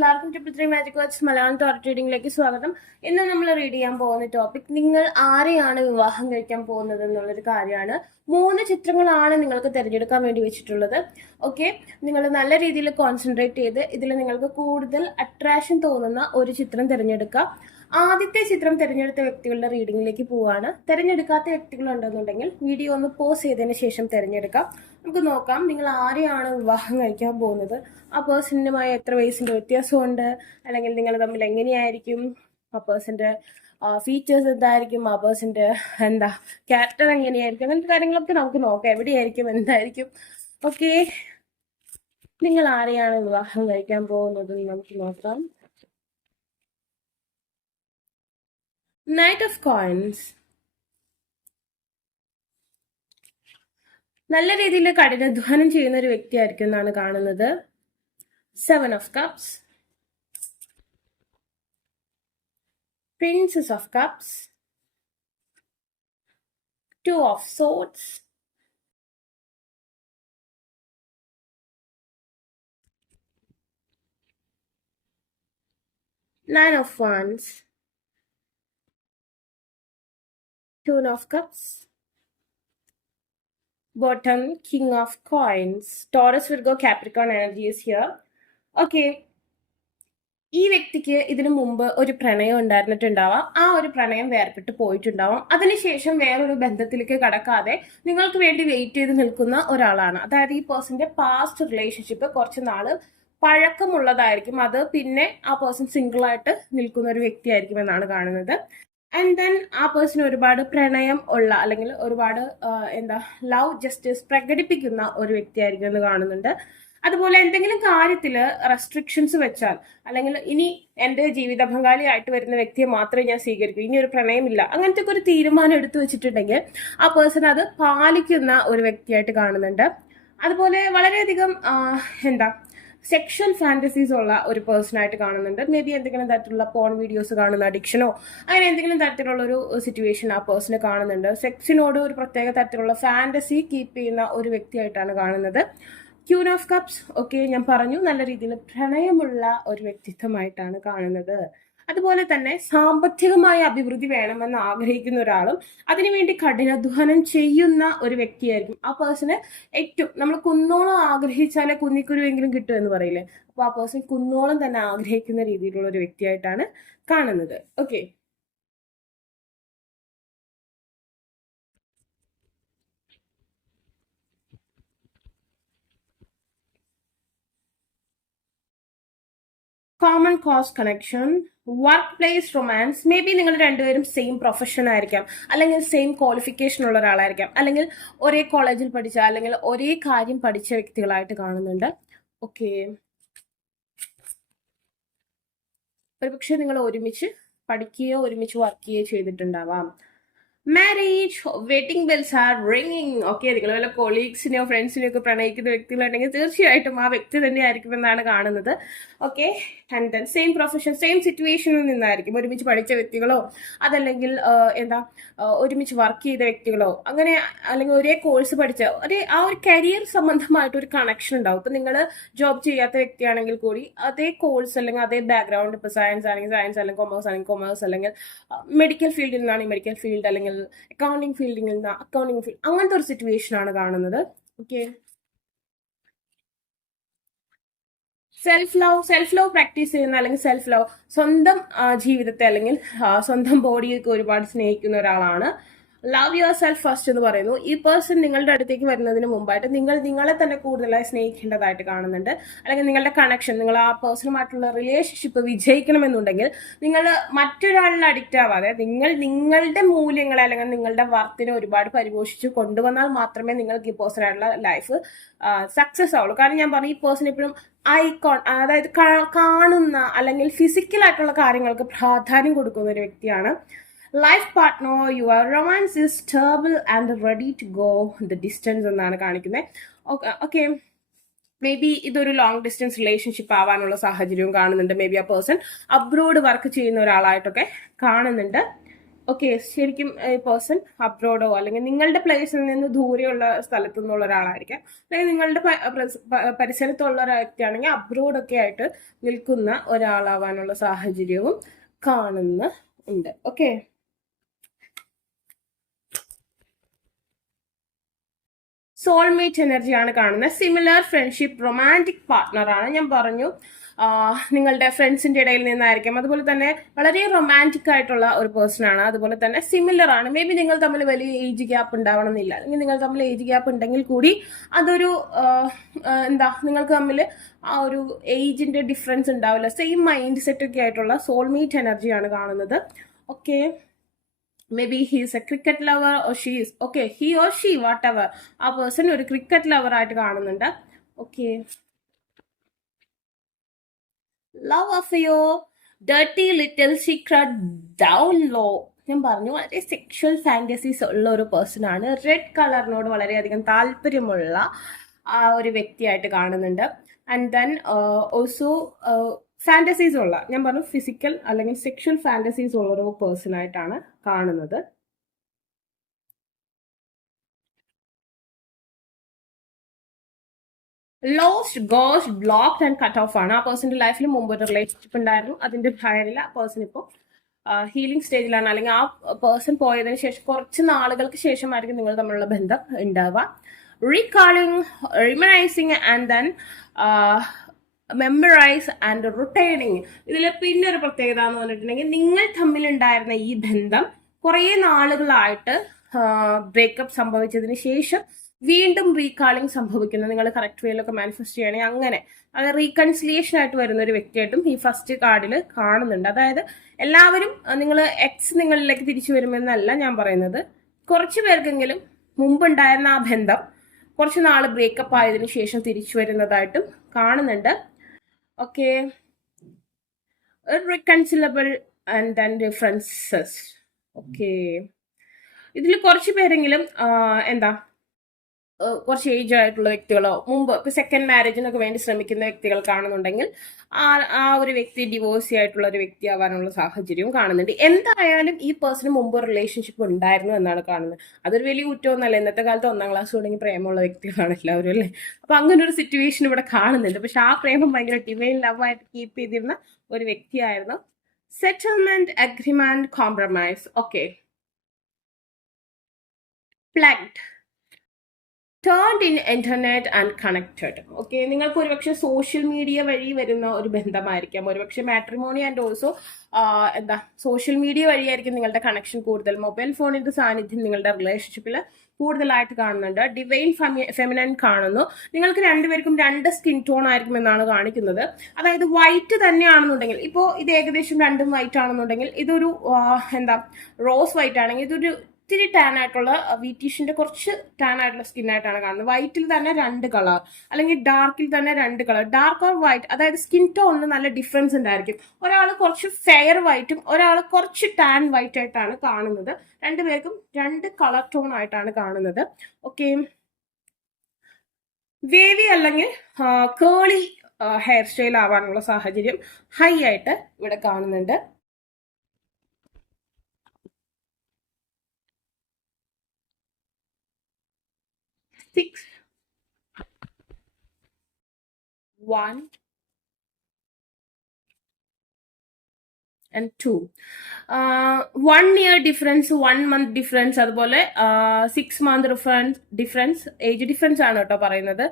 എല്ലാവർക്കും triple magic words Malayalam ടോററ്റ് റീഡിംഗിലേക്ക് സ്വാഗതം. ഇന്ന് നമ്മൾ റീഡ് ചെയ്യാൻ പോകുന്ന ടോപ്പിക് നിങ്ങൾ ആരെയാണ് വിവാഹം കഴിക്കാൻ പോകുന്നത് എന്നുള്ളൊരു കാര്യമാണ്. 3 ചിത്രങ്ങളാണ് നിങ്ങൾക്ക് തിരഞ്ഞെടുക്കാൻ വേണ്ടി വെച്ചിട്ടുള്ളത്. ഓക്കെ, നിങ്ങൾ നല്ല രീതിയിൽ കോൺസെൻട്രേറ്റ് ചെയ്ത് ഇതിൽ നിങ്ങൾക്ക് കൂടുതൽ അട്രാക്ഷൻ തോന്നുന്ന ഒരു ചിത്രം തിരഞ്ഞെടുക്കുക. ആദ്യത്തെ ചിത്രം തിരഞ്ഞെടുത്ത വ്യക്തികളുടെ റീഡിങ്ങിലേക്ക് പോവാണ്. തിരഞ്ഞെടുക്കാത്ത വ്യക്തികളുണ്ടെന്നുണ്ടെങ്കിൽ വീഡിയോ ഒന്ന് പോസ് ചെയ്തതിന് ശേഷം തിരഞ്ഞെടുക്കാം. നമുക്ക് നോക്കാം നിങ്ങൾ ആരെയാണ് വിവാഹം കഴിക്കാൻ പോകുന്നത്, ആ പേഴ്സണുമായി എത്ര വയസ്സിന്റെ വ്യത്യാസമുണ്ട്, അല്ലെങ്കിൽ നിങ്ങൾ തമ്മിൽ എങ്ങനെയായിരിക്കും, ആ പേഴ്സന്റെ ഫീച്ചേഴ്സ് എന്തായിരിക്കും, ആ പേഴ്സന്റെ ക്യാരക്ടർ എങ്ങനെയായിരിക്കും, അങ്ങനത്തെ കാര്യങ്ങളൊക്കെ നമുക്ക് നോക്കാം. എവിടെയായിരിക്കും, എന്തായിരിക്കും. ഓക്കെ, നിങ്ങൾ ആരെയാണ് വിവാഹം കഴിക്കാൻ പോകുന്നത് നമുക്ക് നോക്കാം. Knight of coins. നല്ല രീതിയിൽ കഠിനാധ്വാനം ചെയ്യുന്ന ഒരു വ്യക്തിയായിരിക്കും എന്നാണ് കാണുന്നത്. 7 of Cups, Princess of Cups, 2 of Swords, Nine of Wands, Two of Cups, bottom, King of Coins. Taurus, Virgo, Capricorn energy is here. Okay, ഈ വ്യക്തിക്ക് ഇതിനു മുമ്പ് ഒരു പ്രണയം ഉണ്ടായിരുന്നിട്ടുണ്ടാവാം. ആ ഒരു പ്രണയം വേർപെട്ട് പോയിട്ടുണ്ടാവാം. അതിനുശേഷം വേറൊരു ബന്ധത്തിലേക്ക് കടക്കാതെ നിങ്ങൾക്ക് വേണ്ടി വെയിറ്റ് ചെയ്ത് നിൽക്കുന്ന ഒരാളാണ്. അതായത് ഈ പേഴ്സന്റെ പാസ്റ്റ് റിലേഷൻഷിപ്പ് കുറച്ച് നാള് പഴക്കമുള്ളതായിരിക്കും. അത് പിന്നെ ആ പേഴ്സൺ സിംഗിൾ ആയിട്ട് നിൽക്കുന്ന ഒരു വ്യക്തിയായിരിക്കും എന്നാണ് കാണുന്നത്. ആൻഡ് ദെൻ ആ പേഴ്സൺ ഒരുപാട് പ്രണയം ഉള്ള അല്ലെങ്കിൽ ഒരുപാട് ലവ് ജസ്റ്റിസ് പ്രകടിപ്പിക്കുന്ന ഒരു വ്യക്തിയായിരിക്കും എന്ന് കാണുന്നുണ്ട്. അതുപോലെ എന്തെങ്കിലും കാര്യത്തിൽ റെസ്ട്രിക്ഷൻസ് വെച്ചാൽ, അല്ലെങ്കിൽ ഇനി എൻ്റെ ജീവിത പങ്കാളിയായിട്ട് വരുന്ന വ്യക്തിയെ മാത്രമേ ഞാൻ സ്വീകരിക്കൂ, ഇനി ഒരു പ്രണയമില്ല, അങ്ങനത്തെ ഒരു തീരുമാനം എടുത്തു വെച്ചിട്ടുണ്ടെങ്കിൽ ആ പേഴ്സൺ അത് പാലിക്കുന്ന ഒരു വ്യക്തിയായിട്ട് കാണുന്നുണ്ട്. അതുപോലെ വളരെയധികം സെക്ഷൽ ഫാന്റസീസ് ഉള്ള ഒരു പേഴ്സണായിട്ട് കാണുന്നുണ്ട്. മേ ബി എന്തെങ്കിലും തരത്തിലുള്ള പോൺ വീഡിയോസ് കാണുന്ന അഡിക്ഷനോ അങ്ങനെ എന്തെങ്കിലും തരത്തിലുള്ള ഒരു സിറ്റുവേഷൻ ആ പേഴ്സണ് കാണുന്നുണ്ട്. സെക്സിനോട് ഒരു പ്രത്യേക തരത്തിലുള്ള ഫാന്റസി കീപ്പ് ചെയ്യുന്ന ഒരു വ്യക്തിയായിട്ടാണ് കാണുന്നത്. ക്യൂൻ ഓഫ് കപ്സ്, ഓക്കെ, ഞാൻ പറഞ്ഞു നല്ല രീതിയിൽ പ്രണയമുള്ള ഒരു വ്യക്തിത്വമായിട്ടാണ് കാണുന്നത്. അതുപോലെ തന്നെ സാമ്പത്തികമായ അഭിവൃദ്ധി വേണമെന്ന് ആഗ്രഹിക്കുന്ന ഒരാളും അതിനുവേണ്ടി കഠിനാധ്വാനം ചെയ്യുന്ന ഒരു വ്യക്തിയായിരിക്കും ആ പേഴ്സണ്. ഏറ്റവും നമ്മൾ കുന്നോളം ആഗ്രഹിച്ചാലേ കുന്നിക്കുരുവെങ്കിലും കിട്ടും എന്ന് പറയില്ലേ, അപ്പൊ ആ പേഴ്സൺ കുന്നോളം തന്നെ ആഗ്രഹിക്കുന്ന രീതിയിലുള്ള ഒരു വ്യക്തിയായിട്ടാണ് കാണുന്നത്. Okay, common cause connection, work place romance. May be നിങ്ങൾ രണ്ടുപേരും സെയിം പ്രൊഫഷൻ ആയിരിക്കാം, അല്ലെങ്കിൽ സെയിം ക്വാളിഫിക്കേഷൻ ഉള്ള ഒരാളായിരിക്കാം, അല്ലെങ്കിൽ ഒരേ കോളേജിൽ പഠിച്ച അല്ലെങ്കിൽ ഒരേ കാര്യം പഠിച്ച വ്യക്തികളായിട്ട് കാണുന്നുണ്ട്. ഓക്കെ, ഒരുപക്ഷെ നിങ്ങൾ ഒരുമിച്ച് പഠിക്കുകയോ ഒരുമിച്ച് വർക്ക് ചെയ്യുകയോ ചെയ്തിട്ടുണ്ടാവാം. Marriage, wedding bells are ringing. Okay, നിങ്ങൾ വല്ല കൊളീഗ്സിനെയോ ഫ്രണ്ട്സിനെയോ ഒക്കെ പ്രണയിക്കുന്ന വ്യക്തികളുണ്ടെങ്കിൽ തീർച്ചയായിട്ടും ആ വ്യക്തി തന്നെ ആയിരിക്കും എന്നാണ് കാണുന്നത്. Okay, and then same profession same സിറ്റുവേഷനിൽ നിന്നായിരിക്കും. ഒരുമിച്ച് പഠിച്ച വ്യക്തികളോ അതല്ലെങ്കിൽ ഒരുമിച്ച് വർക്ക് ചെയ്ത വ്യക്തികളോ അങ്ങനെ, അല്ലെങ്കിൽ ഒരേ കോഴ്സ് പഠിച്ച ആ ഒരു കരിയർ സംബന്ധമായിട്ട് ഒരു കണക്ഷൻ ഉണ്ടാവും. ഇപ്പൊ നിങ്ങൾ ജോബ് ചെയ്യാത്ത വ്യക്തിയാണെങ്കിൽ കൂടി അതേ കോഴ്സ് അല്ലെങ്കിൽ അതേ ബാക്ക്ഗ്രൗണ്ട്, ഇപ്പൊ സയൻസ് ആണെങ്കിൽ സയൻസ്, അല്ലെങ്കിൽ കൊമേഴ്സ് ആണെങ്കിൽ കൊമേഴ്സ്, അല്ലെങ്കിൽ മെഡിക്കൽ ഫീൽഡിൽ നിന്നാണെങ്കിൽ മെഡിക്കൽ ഫീൽഡ്, അല്ലെങ്കിൽ അക്കൗണ്ടിങ് ഫീൽഡിൽ നിന്ന് അക്കൗണ്ടിങ് ഫീൽഡ്, അങ്ങനത്തെ ഒരു സിറ്റുവേഷൻ ആണ് കാണുന്നത്. ഓക്കെ, സെൽഫ് ലവ് പ്രാക്ടീസ് ചെയ്യുന്ന അല്ലെങ്കിൽ സെൽഫ് ലവ്, സ്വന്തം ജീവിതത്തെ അല്ലെങ്കിൽ സ്വന്തം ബോഡിയൊക്കെ ഒരുപാട് സ്നേഹിക്കുന്ന ഒരാളാണ്. ലവ് യുവർ സെൽഫ് ഫസ്റ്റ് എന്ന് പറയുന്നു. ഈ പേഴ്സൺ നിങ്ങളുടെ അടുത്തേക്ക് വരുന്നതിന് മുമ്പായിട്ട് നിങ്ങൾ നിങ്ങളെ തന്നെ കൂടുതലായി സ്നേഹിക്കേണ്ടതായിട്ട് കാണുന്നുണ്ട്. അല്ലെങ്കിൽ നിങ്ങളുടെ കണക്ഷൻ, നിങ്ങൾ ആ പേഴ്സണുമായിട്ടുള്ള റിലേഷൻഷിപ്പ് വിജയിക്കണമെന്നുണ്ടെങ്കിൽ നിങ്ങൾ മറ്റൊരാളിൽ അഡിക്റ്റ് ആവാതെ നിങ്ങളുടെ മൂല്യങ്ങളെ അല്ലെങ്കിൽ നിങ്ങളുടെ വർത്തിനെ ഒരുപാട് പരിപോഷിച്ച് കൊണ്ടുവന്നാൽ മാത്രമേ നിങ്ങൾക്ക് ഈ പേഴ്സണായിട്ടുള്ള ലൈഫ് സക്സസ് ആവുള്ളൂ. കാരണം ഞാൻ പറഞ്ഞു, ഈ പേഴ്സൺ എപ്പോഴും ഐക്കോൺ, അതായത് കാണുന്ന അല്ലെങ്കിൽ ഫിസിക്കലായിട്ടുള്ള കാര്യങ്ങൾക്ക് പ്രാധാന്യം കൊടുക്കുന്ന ഒരു വ്യക്തിയാണ്. Life partner, your romance is stable and ready to go the distance എന്നാണ് കാണിക്കുന്നത്. ഓക്കെ, മേ ബി ഇതൊരു ലോങ് ഡിസ്റ്റൻസ് റിലേഷൻഷിപ്പ് ആവാനുള്ള സാഹചര്യവും കാണുന്നുണ്ട്. മേ ബി ആ പേഴ്സൺ അബ്രോഡ് വർക്ക് ചെയ്യുന്ന ഒരാളായിട്ടൊക്കെ കാണുന്നുണ്ട്. ഓക്കെ, ശരിക്കും പേഴ്സൺ അബ്രോഡോ അല്ലെങ്കിൽ നിങ്ങളുടെ പ്ലേസിൽ നിന്ന് ദൂരെയുള്ള സ്ഥലത്തു നിന്നുള്ള ഒരാളായിരിക്കാം, അല്ലെങ്കിൽ നിങ്ങളുടെ പരിസരത്തുള്ള ഒരു വ്യക്തിയാണെങ്കിൽ അബ്രോഡൊക്കെ ആയിട്ട് നിൽക്കുന്ന ഒരാളാവാനുള്ള സാഹചര്യവും കാണുന്നുണ്ട്. ഓക്കെ, സോൾമേറ്റ് എനർജിയാണ് കാണുന്നത്. സിമിലർ ഫ്രണ്ട്ഷിപ്പ്, റൊമാൻറ്റിക് പാർട്ട്ണറാണ്. ഞാൻ പറഞ്ഞു നിങ്ങളുടെ ഫ്രണ്ട്സിന്റെ ഇടയിൽ നിന്നായിരിക്കും. അതുപോലെ തന്നെ വളരെ റൊമാൻറ്റിക് ആയിട്ടുള്ള ഒരു പേഴ്സൺ ആണ്. അതുപോലെ തന്നെ സിമിലർ ആണ്. മേ ബി നിങ്ങൾ തമ്മിൽ വലിയ ഏജ് ഗ്യാപ്പ് ഉണ്ടാവണമെന്നില്ല, അല്ലെങ്കിൽ നിങ്ങൾ തമ്മിൽ ഏജ് ഗ്യാപ്പ് ഉണ്ടെങ്കിൽ കൂടി അതൊരു നിങ്ങൾക്ക് തമ്മിൽ ആ ഒരു ഏജിന്റെ ഡിഫറൻസ് ഉണ്ടാവില്ല. സെയിം മൈൻഡ് സെറ്റ് ഒക്കെ ആയിട്ടുള്ള സോൾമേറ്റ് എനർജിയാണ് കാണുന്നത്. Okay, maybe he is a cricket lover or she is, okay, he or she whatever, ആ പേഴ്സൺ ഒരു ക്രിക്കറ്റ് ലവർ ആയിട്ട് കാണുന്നുണ്ട്. Okay, love affair, dirty little secret, down low. ഞാൻ പറഞ്ഞു വളരെ സെക്ഷൽ ഫാന്റസീസ് ഉള്ള ഒരു പേഴ്സൺ ആണ്. റെഡ് കളറിനോട് വളരെയധികം താല്പര്യമുള്ള ആ ഒരു വ്യക്തിയായിട്ട് കാണുന്നുണ്ട്. ആൻഡ് ദെൻ ഓൾസോ ഫാന്റസീസ് ഉള്ള, ഞാൻ പറഞ്ഞു ഫിസിക്കൽ അല്ലെങ്കിൽ സെക്ഷൽ ഫാന്റസീസ് ഉള്ള ഒരു പേഴ്സൺ ആയിട്ടാണ് കാണുന്നത്. Lost, ghost, blocked and cut off ആണ്. ആ പേഴ്സന്റെ ലൈഫിൽ മുമ്പ് ഒരു റിലേഷൻഷിപ്പ് ഉണ്ടായിരുന്നു, അതിന്റെ ഭാര്യയിൽ ആ പേഴ്സൺ ഇപ്പോൾ ഹീലിംഗ് സ്റ്റേജിലാണ്, അല്ലെങ്കിൽ ആ പേഴ്സൺ പോയതിനു ശേഷം കുറച്ച് നാളുകൾക്ക് ശേഷമായിരിക്കും നിങ്ങൾ തമ്മിലുള്ള ബന്ധം ഉണ്ടാവുക. Recalling, reminiscing and then memorise and returning. ഇതിൽ പിന്നെ ഒരു പ്രത്യേകത എന്ന് പറഞ്ഞിട്ടുണ്ടെങ്കിൽ നിങ്ങൾ തമ്മിലുണ്ടായിരുന്ന ഈ ബന്ധം കുറേ നാളുകളായിട്ട് ബ്രേക്കപ്പ് സംഭവിച്ചതിന് ശേഷം വീണ്ടും റീകാളിംഗ് സംഭവിക്കുന്നു. നിങ്ങൾ കറക്റ്റ് വേയിലൊക്കെ മാനിഫെസ്റ്റ് ചെയ്യണേ, അങ്ങനെ അത് റീകൺസിലിയേഷൻ ആയിട്ട് വരുന്ന ഒരു വ്യക്തിയായിട്ടും ഈ ഫസ്റ്റ് കാർഡിൽ കാണുന്നുണ്ട്. അതായത് എല്ലാവരും നിങ്ങൾ എക്സ് നിങ്ങളിലേക്ക് തിരിച്ചു വരുമെന്നല്ല ഞാൻ പറയുന്നത്, കുറച്ച് പേർക്കെങ്കിലും മുമ്പുണ്ടായിരുന്ന ആ ബന്ധം കുറച്ച് നാൾ ബ്രേക്കപ്പ് ആയതിനു ശേഷം തിരിച്ചു വരുന്നതായിട്ടും കാണുന്നുണ്ട്. Okay, reconcilable and then differences. Okay, ഇതിൽ കുറച്ച് പേരെങ്കിലും കുറച്ച് ഏജ് ആയിട്ടുള്ള വ്യക്തികളോ മുമ്പ് ഇപ്പൊ സെക്കൻഡ് മാരേജിനൊക്കെ വേണ്ടി ശ്രമിക്കുന്ന വ്യക്തികൾ കാണുന്നുണ്ടെങ്കിൽ ആ ഒരു വ്യക്തി ഡിവോഴ്സി ആയിട്ടുള്ള ഒരു വ്യക്തി ആവാനുള്ള സാഹചര്യവും കാണുന്നുണ്ട്. എന്തായാലും ഈ പേഴ്സണ് മുമ്പ് റിലേഷൻഷിപ്പ് ഉണ്ടായിരുന്നു എന്നാണ് കാണുന്നത്. അതൊരു വലിയ കുറ്റമൊന്നുമല്ല. ഇന്നത്തെ കാലത്ത് 1ാം ക്ലാസ് തുടങ്ങി പ്രേമമുള്ള വ്യക്തികളാണ് എല്ലാവരും, അല്ലേ? അപ്പൊ അങ്ങനെ ഒരു സിറ്റുവേഷൻ ഇവിടെ കാണുന്നുണ്ട്. പക്ഷെ ആ പ്രേമം ഭയങ്കര ഡിവൈൻ ലവ് ആയിട്ട് കീപ്പ് ചെയ്തിരുന്ന ഒരു വ്യക്തിയായിരുന്നു. Settlement, agreement, compromise. Okay, plugged, turned in internet and connected. Okay, നിങ്ങൾക്ക് ഒരുപക്ഷെ സോഷ്യൽ മീഡിയ വഴി വരുന്ന ഒരു ബന്ധമായിരിക്കാം. ഒരുപക്ഷെ matrimony and also social media വഴിയായിരിക്കും നിങ്ങളുടെ കണക്ഷൻ കൂടുതൽ. മൊബൈൽ ഫോണിന്റെ സാന്നിധ്യം നിങ്ങളുടെ റിലേഷൻഷിപ്പിൽ കൂടുതലായിട്ട് കാണുന്നുണ്ട്. ഡിവൈൻ ഫെമിനൈൻ കാണുന്നു. നിങ്ങൾക്ക് രണ്ടുപേർക്കും 2 സ്കിൻ ടോൺ ആയിരിക്കും എന്നാണ് കാണിക്കുന്നത്. അതായത് വൈറ്റ് തന്നെയാണെന്നുണ്ടെങ്കിൽ, ഇപ്പോൾ ഇത് ഏകദേശം 2ഉം വൈറ്റ് ആണെന്നുണ്ടെങ്കിൽ, ഇതൊരു റോസ് വൈറ്റ് ആണെങ്കിൽ ഇതൊരു ഇത്തിരി ടാൻ ആയിട്ടുള്ള വീറ്റീഷിന്റെ കുറച്ച് ടാൻ ആയിട്ടുള്ള സ്കിന്നായിട്ടാണ് കാണുന്നത്. വൈറ്റിൽ തന്നെ 2 കളർ, അല്ലെങ്കിൽ ഡാർക്കിൽ തന്നെ 2 കളർ, ഡാർക്ക് ഓർ വൈറ്റ്. അതായത് സ്കിൻ ടോണിന് നല്ല ഡിഫറൻസ് ഉണ്ടായിരിക്കും. ഒരാൾ കുറച്ച് ഫെയർ വൈറ്റും ഒരാൾ കുറച്ച് ടാൻ വൈറ്റ് ആയിട്ടാണ് കാണുന്നത്. രണ്ടുപേർക്കും 2 കളർ ടോൺ ആയിട്ടാണ് കാണുന്നത്. ഓക്കെ, വേവി അല്ലെങ്കിൽ കേളി ഹെയർ സ്റ്റൈൽ ആവാനുള്ള സാഹചര്യം ഹൈ ആയിട്ട് ഇവിടെ കാണുന്നുണ്ട്. 6, 1 and 2. 1 year difference, 1 month difference, അതുപോലെ 6 month ഡിഫറൻസ്, ഏജ് ഡിഫറൻസ് ആണ് കേട്ടോ പറയുന്നത്.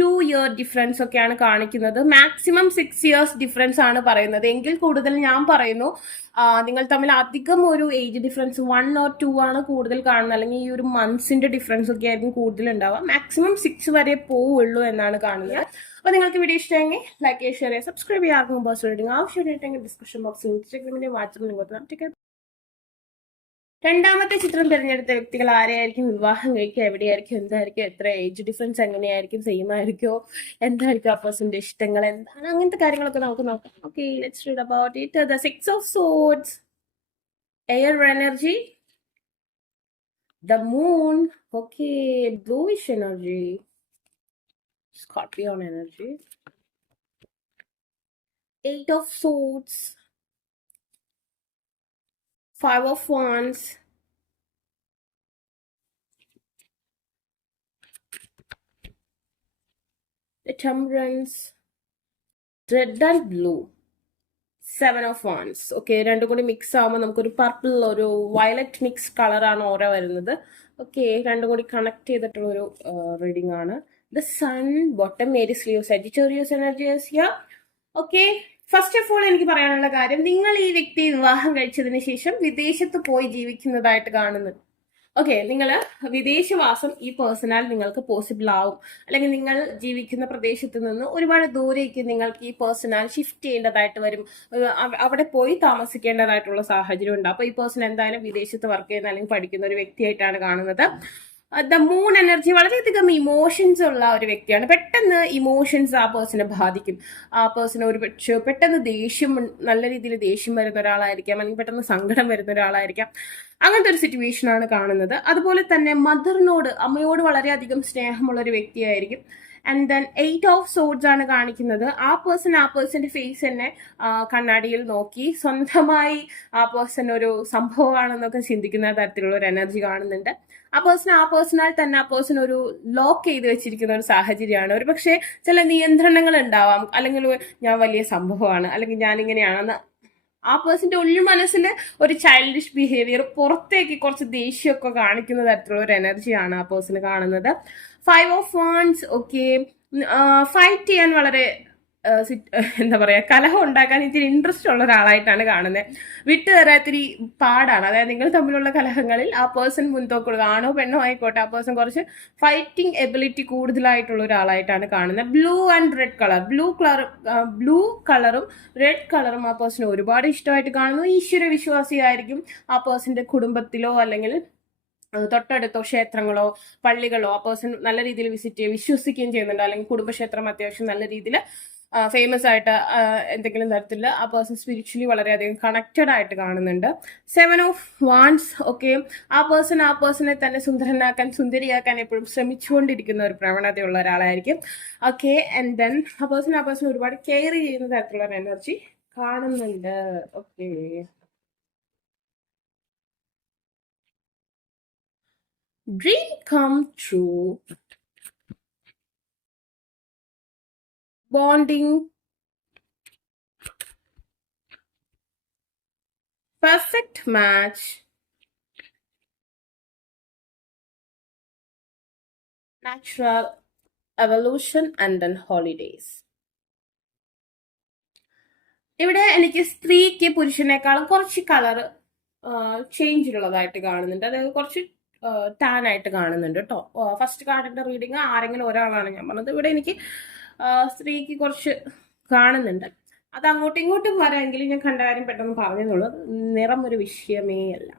2 year ഡിഫറൻസ് ഒക്കെയാണ് കാണിക്കുന്നത്. മാക്സിമം 6 years ഡിഫറൻസ് ആണ് പറയുന്നത്. എങ്കിൽ കൂടുതൽ ഞാൻ പറയുന്നു നിങ്ങൾ തമ്മിൽ അധികം ഒരു ഏജ് ഡിഫറൻസ് 1 or 2 ആണ് കൂടുതൽ കാണുന്നത്, അല്ലെങ്കിൽ ഈ ഒരു മന്ത്സിന്റെ ഡിഫറൻസ് ഒക്കെ ആയിരിക്കും കൂടുതൽ ഉണ്ടാവുക. മാക്സിമം 6 വരെ പോവുള്ളൂ എന്നാണ് കാണുന്നത്. അപ്പോൾ നിങ്ങൾക്ക് വീഡിയോ ഇഷ്ടമെങ്കിൽ ലൈക്ക് ചെയ്യുക, ഷെയർ ചെയ്യുക, സബ്സ്ക്രൈബ് ചെയ്യുക. ആർക്കും ബോസ് റീഡിംഗ് ആവശ്യമായിട്ടുണ്ടെങ്കിൽ ഡിസ്ക്രിപ്ഷൻ ബോക്സിൽ ഇൻസ്റ്റാഗ്രാമിന്റെ വാട്സപ്പ് നിങ്ങൾക്ക്. രണ്ടാമത്തെ ചിത്രം തിരഞ്ഞെടുത്ത വ്യക്തികൾ ആരെയായിരിക്കും വിവാഹം കഴിക്കുക, എവിടെയായിരിക്കും, എന്തായിരിക്കും, എത്ര ഏജ് ഡിഫറൻസ് എങ്ങനെയായിരിക്കും, സെയിം ആയിരിക്കോ, എന്തായിരിക്കും ആ പേഴ്സന്റെ ഇഷ്ടങ്ങൾ എന്താണ്, അങ്ങനത്തെ കാര്യങ്ങളൊക്കെ നമുക്ക് നോക്കാം. Okay, let's read about it. The 6 of Swords, air energy, the moon, okay, bluish energy, Scorpion energy, 8 of Swords, Five of Wands, the Temperance, Red and Blue, Seven of Wands. Okay, രണ്ടും കൂടി mix ആകുമ്പോൾ നമുക്കൊരു purple, ഒരു violet mix കളറാണ് ഓരോ വരുന്നത്. Okay, രണ്ടും കൂടി കണക്ട് ചെയ്തിട്ടുള്ള ഒരു റീഡിംഗ് ആണ്. The sun, bottom, Aries, Leo, Sagittarius energies here. Okay, first of all എനിക്ക് പറയാനുള്ള കാര്യം, നിങ്ങൾ ഈ വ്യക്തി വിവാഹം കഴിച്ചതിന് ശേഷം വിദേശത്ത് പോയി ജീവിക്കുന്നതായിട്ട് കാണുന്നു. ഓക്കെ, നിങ്ങൾ വിദേശവാസം ഈ പേഴ്സണാൽ നിങ്ങൾക്ക് പോസിബിൾ ആവും, അല്ലെങ്കിൽ നിങ്ങൾ ജീവിക്കുന്ന പ്രദേശത്ത് നിന്ന് ഒരുപാട് ദൂരേക്ക് നിങ്ങൾക്ക് ഈ പേഴ്സണാൽ ഷിഫ്റ്റ് ചെയ്യേണ്ടതായിട്ട് വരും, അവിടെ പോയി താമസിക്കേണ്ടതായിട്ടുള്ള സാഹചര്യം ഉണ്ട്. അപ്പൊ ഈ പേഴ്സൺ എന്തായാലും വിദേശത്ത് വർക്ക് ചെയ്യുന്ന അല്ലെങ്കിൽ പഠിക്കുന്ന ഒരു വ്യക്തിയായിട്ടാണ് കാണുന്നത്. ദ മൂൺ എനർജി വളരെയധികം ഇമോഷൻസ് ഉള്ള ഒരു വ്യക്തിയാണ്. പെട്ടെന്ന് ഇമോഷൻസ് ആ പേഴ്സണെ ബാധിക്കും. ആ പേഴ്സൺ ഒരു പക്ഷേ പെട്ടെന്ന് ദേഷ്യം, നല്ല രീതിയിൽ ദേഷ്യം വരുന്ന ഒരാളായിരിക്കാം, അല്ലെങ്കിൽ പെട്ടെന്ന് സങ്കടം വരുന്ന ഒരാളായിരിക്കാം. അങ്ങനത്തെ ഒരു സിറ്റുവേഷൻ ആണ് കാണുന്നത്. അതുപോലെ തന്നെ മദറിനോട്, അമ്മയോട് വളരെയധികം സ്നേഹമുള്ള ഒരു വ്യക്തിയായിരിക്കും. ആൻഡ് ദെൻ 8 ഓഫ് സോഡ്സ് ആണ് കാണിക്കുന്നത്. ആ പേഴ്സന്റെ ഫേസ് തന്നെ കണ്ണാടിയിൽ നോക്കി സ്വന്തമായി ആ പേഴ്സൺ ഒരു സംഭവമാണെന്നൊക്കെ ചിന്തിക്കുന്ന തരത്തിലുള്ള ഒരു എനർജി കാണുന്നുണ്ട്. ആ പേഴ്സണാൽ തന്നെ ആ പേഴ്സൺ ഒരു ലോക്ക് ചെയ്ത് വെച്ചിരിക്കുന്ന ഒരു സാഹചര്യമാണ്. ഒരു പക്ഷേ ചില നിയന്ത്രണങ്ങൾ ഉണ്ടാവാം, അല്ലെങ്കിൽ ഞാൻ വലിയ സംഭവമാണ്, അല്ലെങ്കിൽ ഞാൻ ഇങ്ങനെയാണെന്ന് ആ പേഴ്സന്റെ ഉള്ളിൽ മനസ്സിൽ ഒരു ചൈൽഡിഷ് ബിഹേവിയർ, പുറത്തേക്ക് കുറച്ച് ദേഷ്യമൊക്കെ കാണിക്കുന്ന തരത്തിലുള്ള ഒരു എനർജിയാണ് ആ പേഴ്സൺ കാണുന്നത്. 5 ഓഫ് വാൻഡ്സ്. ഓക്കെ, ഫൈറ്റ് ചെയ്യാൻ വളരെ എന്താ പറയാ, കലഹം ഉണ്ടാക്കാൻ ഇത്തിരി ഇൻട്രസ്റ്റ് ഉള്ള ഒരാളായിട്ടാണ് കാണുന്നത്. വിട്ടു തരാത്തിരി പാടാണ്. അതായത് നിങ്ങൾ തമ്മിലുള്ള കലഹങ്ങളിൽ ആ പേഴ്സൺ മുൻതോക്കുക, ആണോ പെണ്ണോ ആയിക്കോട്ടെ, ആ പേഴ്സൺ കുറച്ച് ഫൈറ്റിംഗ് എബിലിറ്റി കൂടുതലായിട്ടുള്ള ഒരാളായിട്ടാണ് കാണുന്നത്. Blue and red colour, blue കളറും റെഡ് കളറും ആ പേഴ്സൺ ഒരുപാട് ഇഷ്ടമായിട്ട് കാണുന്നു. ഈശ്വര വിശ്വാസിയായിരിക്കും. ആ പേഴ്സന്റെ കുടുംബത്തിലോ അല്ലെങ്കിൽ തൊട്ടടുത്തോ ക്ഷേത്രങ്ങളോ പള്ളികളോ ആ പേഴ്സൺ നല്ല രീതിയിൽ വിസിറ്റ് ചെയ്യുകയും വിശ്വസിക്കുകയും ചെയ്യുന്നുണ്ട്, അല്ലെങ്കിൽ കുടുംബക്ഷേത്രം അത്യാവശ്യം നല്ല രീതിയിൽ ഫേമസ് ആയിട്ട് എന്തെങ്കിലും തരത്തിൽ ആ പേഴ്സൺ സ്പിരിച്വലി വളരെയധികം കണക്റ്റഡ് ആയിട്ട് കാണുന്നുണ്ട്. 7 ഓഫ് വാൻഡ്സ്. ഓക്കെ, ആ പേഴ്സണെ തന്നെ സുന്ദരനാക്കാൻ, സുന്ദരിയാക്കാൻ എപ്പോഴും ശ്രമിച്ചുകൊണ്ടിരിക്കുന്ന ഒരു പ്രവണതയുള്ള ഒരാളായിരിക്കും. ഓക്കെ, ആൻഡ് ദെൻ ആ പേഴ്സൺ ഒരുപാട് കെയർ ചെയ്യുന്ന തരത്തിലുള്ള ഒരു എനർജി കാണുന്നുണ്ട്. Okay, dream come true, bonding, perfect match, natural evolution, and then holidays. ഇവിടെ എനിക്ക് സ്ത്രീക്ക് പുരുഷനേക്കാളും കുറച്ച് കളർ ചേഞ്ച് ഉള്ളതായിട്ട് കാണുന്നുണ്ട്. അതായത് കുറച്ച് ടാൻ ആയിട്ട് കാണുന്നുണ്ട് കേട്ടോ. ഫസ്റ്റ് കാർഡിന്റെ റീഡിങ് ആരെങ്കിലും ഒരാളാണ് ഞാൻ പറഞ്ഞത്. ഇവിടെ എനിക്ക് സ്ത്രീക്ക് കുറച്ച് കാണുന്നുണ്ട്. അത് അങ്ങോട്ടും ഇങ്ങോട്ടും വരാമെങ്കിലും ഞാൻ കണ്ട കാര്യം പെട്ടെന്ന് പറഞ്ഞെന്നുള്ളത്, നിറം ഒരു വിഷയമേ അല്ല.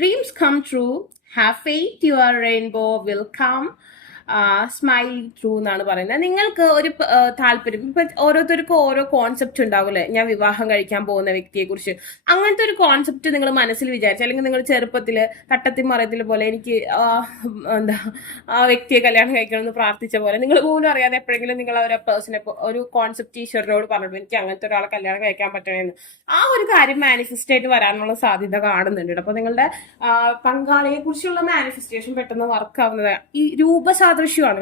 Dreams come true, have faith, your rainbow will come, smile through എന്നാണ് പറയുന്നത്. നിങ്ങൾക്ക് ഒരു താല്പര്യം, ഇപ്പൊ ഓരോരുത്തർക്കും ഓരോ കോൺസെപ്റ്റ് ഉണ്ടാവില്ലേ, ഞാൻ വിവാഹം കഴിക്കാൻ പോകുന്ന വ്യക്തിയെ കുറിച്ച്. അങ്ങനത്തെ ഒരു കോൺസെപ്റ്റ് നിങ്ങൾ മനസ്സിൽ വിചാരിച്ചു, അല്ലെങ്കിൽ നിങ്ങൾ ചെറുപ്പത്തില് തട്ടത്തിമറയത്തിൽ പോലെ എനിക്ക് എന്താ ആ വ്യക്തിയെ കല്യാണം കഴിക്കണമെന്ന് പ്രാർത്ഥിച്ച പോലെ, നിങ്ങൾ പോലും അറിയാതെ എപ്പോഴെങ്കിലും നിങ്ങൾ ഒരു പേഴ്സണെ ഒരു കോൺസെപ്റ്റ് ഈശ്വരനോട് പറഞ്ഞു എനിക്ക് അങ്ങനത്തെ ഒരാളെ കല്യാണം കഴിക്കാൻ പറ്റണമെന്ന്. ആ ഒരു കാര്യം മാനിഫെസ്റ്റ് ആയിട്ട് വരാനുള്ള സാധ്യത കാണുന്നുണ്ട്. അപ്പൊ നിങ്ങളുടെ പങ്കാളിയെ കുറിച്ചുള്ള മാനിഫെസ്റ്റേഷൻ പെട്ടെന്ന് വർക്ക് ആവുന്നത് ഈ രൂപസാദൃശ്യമാണ്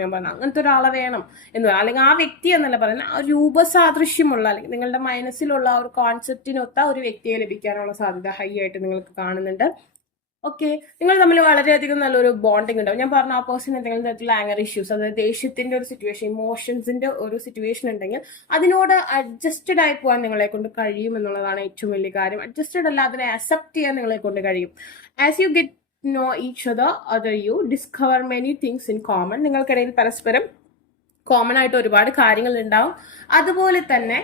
ഞാൻ പറഞ്ഞത്. അങ്ങനത്തെ ഒരാളെ വേണം എന്ന് പറയാം, അല്ലെങ്കിൽ ആ വ്യക്തി എന്നല്ല പറയുന്നത്, ആ രൂപസാദൃശ്യമുള്ള, അല്ലെങ്കിൽ നിങ്ങളുടെ മനസ്സിലുള്ള ആ ഒരു കോൺസെപ്റ്റിനൊത്ത ഒരു വ്യക്തിയെ ലഭിക്കാനുള്ള സാധ്യത ഹൈ ആയിട്ട് നിങ്ങൾക്ക് കാണുന്നുണ്ട്. ഓക്കെ, നിങ്ങൾ തമ്മിൽ വളരെയധികം നല്ലൊരു ബോണ്ടിങ് ഉണ്ടാവും. ഞാൻ പറഞ്ഞ ആ പേഴ്സൺ എന്തെങ്കിലും തരത്തിലുള്ള ആംഗർ ഇഷ്യൂസ്, അതായത് ദേഷ്യത്തിന്റെ ഒരു സിറ്റുവേഷൻ, ഇമോഷൻസിന്റെ ഒരു സിറ്റുവേഷൻ ഉണ്ടെങ്കിൽ അതിനോട് അഡ്ജസ്റ്റഡ് ആയി പോകാൻ നിങ്ങളെ കൊണ്ട് കഴിയും എന്നുള്ളതാണ് ഏറ്റവും വലിയ കാര്യം. അഡ്ജസ്റ്റഡ് അല്ല, അതിനെ അക്സെപ്റ്റ് ചെയ്യാൻ നിങ്ങളെ കൊണ്ട് കഴിയും. As you get know each other you discover many things in common. നിങ്ങൾക്കിടയിൽ പരസ്പരം കോമൺ ആയിട്ട് ഒരുപാട് കാര്യങ്ങൾ ഉണ്ടാവും. അതുപോലെ തന്നെ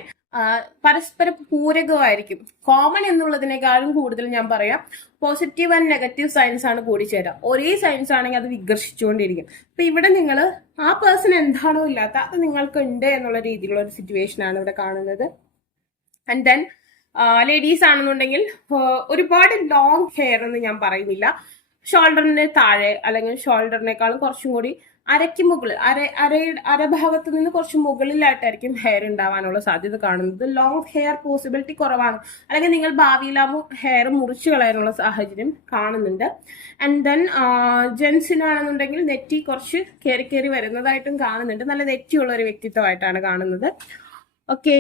പരസ്പരം പൂരകമായിരിക്കും. കോമൺ എന്നുള്ളതിനേക്കാളും കൂടുതൽ ഞാൻ പറയാം പോസിറ്റീവ് ആൻഡ് നെഗറ്റീവ് സൈൻസ് ആണ് കൂടിച്ചേരുക. ഒരേ സൈൻസ് ആണെങ്കിൽ അത് വികർഷിച്ചുകൊണ്ടിരിക്കും. അപ്പൊ ഇവിടെ നിങ്ങൾ ആ പേഴ്സൺ എന്താണോ ഇല്ലാത്ത അത് നിങ്ങൾക്ക് ഉണ്ട് എന്നുള്ള രീതിയിലുള്ള ഒരു സിറ്റുവേഷൻ ആണ് ഇവിടെ കാണുന്നത്. ആൻഡ് ദെൻ ലേഡീസ് ആണെന്നുണ്ടെങ്കിൽ ഒരുപാട് ലോങ് ഹെയർ എന്ന് ഞാൻ പറയുന്നില്ല, ഷോൾഡറിന് താഴെ അല്ലെങ്കിൽ ഷോൾഡറിനേക്കാളും കുറച്ചും കൂടി അരയ്ക്ക് മുകളിൽ അരഭാഗത്ത് നിന്ന് കുറച്ച് മുകളിലായിട്ടായിരിക്കും ഹെയർ ഉണ്ടാവാനുള്ള സാധ്യത കാണുന്നത്. ലോങ് ഹെയർ പോസിബിലിറ്റി കുറവാണ്, അല്ലെങ്കിൽ നിങ്ങൾ ഭാവിയിലാകുമ്പോൾ ഹെയർ മുറിച്ചു കളയാനുള്ള സാഹചര്യം കാണുന്നുണ്ട്. ആൻഡ് ദെൻ ജെൻസിനാണെന്നുണ്ടെങ്കിൽ നെറ്റി കുറച്ച് കയറി കയറി വരുന്നതായിട്ടും കാണുന്നുണ്ട്. നല്ല നെറ്റിയുള്ള ഒരു വ്യക്തിത്വമായിട്ടാണ് കാണുന്നത്. Okay,